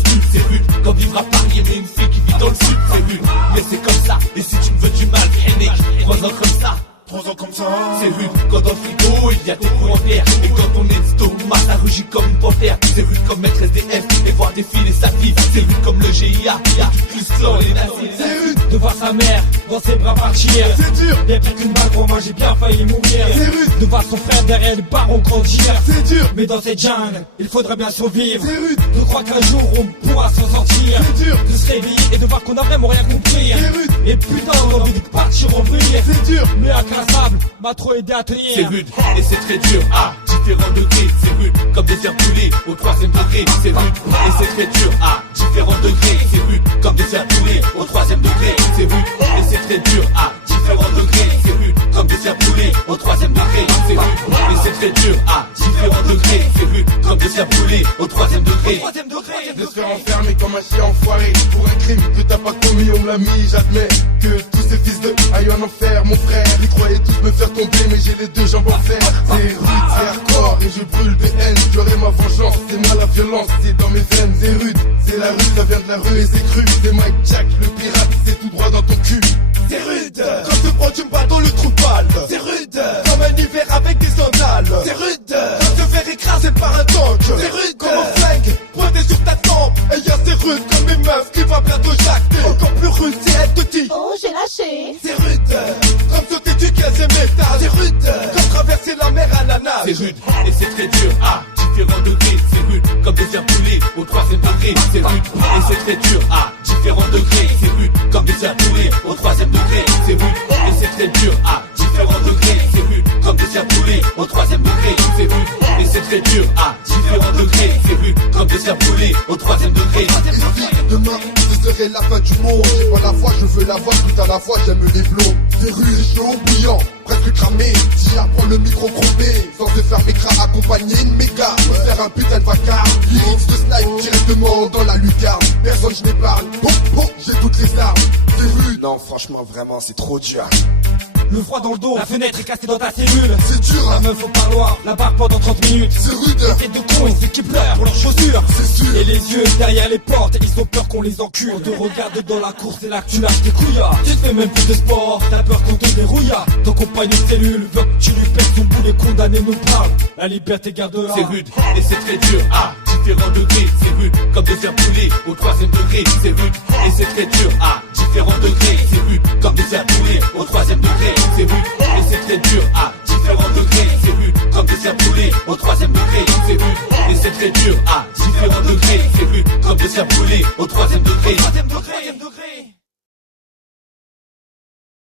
stup, c'est rude. Comme vivre à Paris, mais une fille qui vit dans le sud, c'est rude. Mais c'est comme ça, et si tu me veux du mal, Hennig, 3 ans comme ça. 3 ans comme ça. C'est rude, quand dans le frigo il y a des courants d'air. Et quand on est d'estomac, ça rugit comme une panthère. C'est rude comme mettre SDF et voir défiler sa fille. C'est rude comme le GIA, y'a du plus clan, les nazis. C'est rude de voir sa mère dans ses bras partir. C'est dur, Bien pire qu'une balle, pour moi j'ai bien failli mourir. c'est rude, De voir son frère derrière les barreaux grandir. c'est dur, Mais dans cette jungle, il faudrait bien survivre. c'est rude, Je crois qu'un jour on pourra s'en sortir. c'est dur, De se réveiller et de voir qu'on a vraiment rien compris. c'est rude, Et putain on a envie de partir en vrille. c'est dur, Mais inclassable m'a trop aidé à tenir. C'est rude, et c'est très dur, à différents degrés. C'est rude, comme des airs brûlés au 3ème degré. C'est rude, et c'est très dur, à différents degrés. C'est rude, comme des airs brûlés au 3ème degré. C'est rude, et c'est très dur, à différents degrés. C'est rude, comme des airs brûlés au 3ème degré. C'est rude, et c'est très dur, à différents degrés. C'est rude, comme des airs brûlés au 3ème degré. de se faire enfermer comme un chien enfoiré pour un crime que t'as pas commis, on me l'a mis. J'admets que tous ces fils de aillent en enfer, mon frère. Ils croyaient tous me faire tomber, mais j'ai les deux jambes en fer. C'est rude, c'est hardcore et je brûle de haine. J'aurai ma vengeance, c'est moi la violence, c'est dans mes veines. C'est rude, c'est la rue, ça vient de la rue et c'est cru. C'est Mike Jack, le pirate, c'est tout droit dans ton cul. C'est rude, quand je te prends tu me bats dans le trou de balle. C'est rude, comme un hiver avec des sandales. C'est rude, quand je te fais écraser par un tank. C'est rude, comme un flingue pointé sur ta tempe. Et y'a c'est rude comme mes meufs qui va bientôt jacter. Encore plus rude, c'est elle te dit. Oh, j'ai lâché. C'est rude, comme sauter du 15e étage. C'est rude, comme traverser la mer à la nage. C'est rude, et c'est très dur, à différents degrés. C'est rude, comme des airs brûlés au 3ème degré. C'est rude, et c'est très dur, à différents degrés. C'est rude, comme des airs brûlés au 3ème degré. C'est rude, et c'est très dur, à différents degrés. C'est rude, comme des airs brûlés au 3ème degré. C'est rude, et c'est très dur, à différents degrés. C'est rude, comme des airs brûlés au 3ème degré. Demain, ce serait la fin du monde. J'ai pas la foi, je veux la voir tout à la fois, j'aime les plombs. C'est rude, chaud, bouillant, presque cramé. Si apprend le micro chromé, sans se faire mécra, accompagné de méga. Me faire un putain de vacarme. Lyrics de snipe directement dans la lucarne. Personne je n'épargne, j'ai toutes les armes. C'est rude, non franchement vraiment c'est trop dur. Le froid dans le dos, la fenêtre est cassée dans ta cellule. C'est dur, La meuf au parloir, la barre pendant 30 minutes. c'est rude, Les têtes de cons, ils qui pleurent pour leurs chaussures. c'est sûr. Et les yeux derrière les portes, ils ont peur qu'on les encule. On te regarde dans la course, c'est là que tu lâches tes couillards. Tu te fais même plus de sport, t'as peur qu'on te dérouille. Ton compagnon de cellule veut que tu lui pètes ton bout, les condamnés nous parlent. La liberté garde-la. C'est rude, et c'est très dur, à différents degrés. C'est rude, comme des airs brûlés au 3ème degré. C'est rude, et c'est très dur, à différents degrés. C'est rude, comme des airs brûlés au 3ème degré. C'est rude, et c'est très dur, à différents degrés. C'est rude, comme des airs brûlés au 3ème degré. C'est rude, et c'est très dur, à différents degrés. C'est rude, comme des airs brûlés au 3ème degré.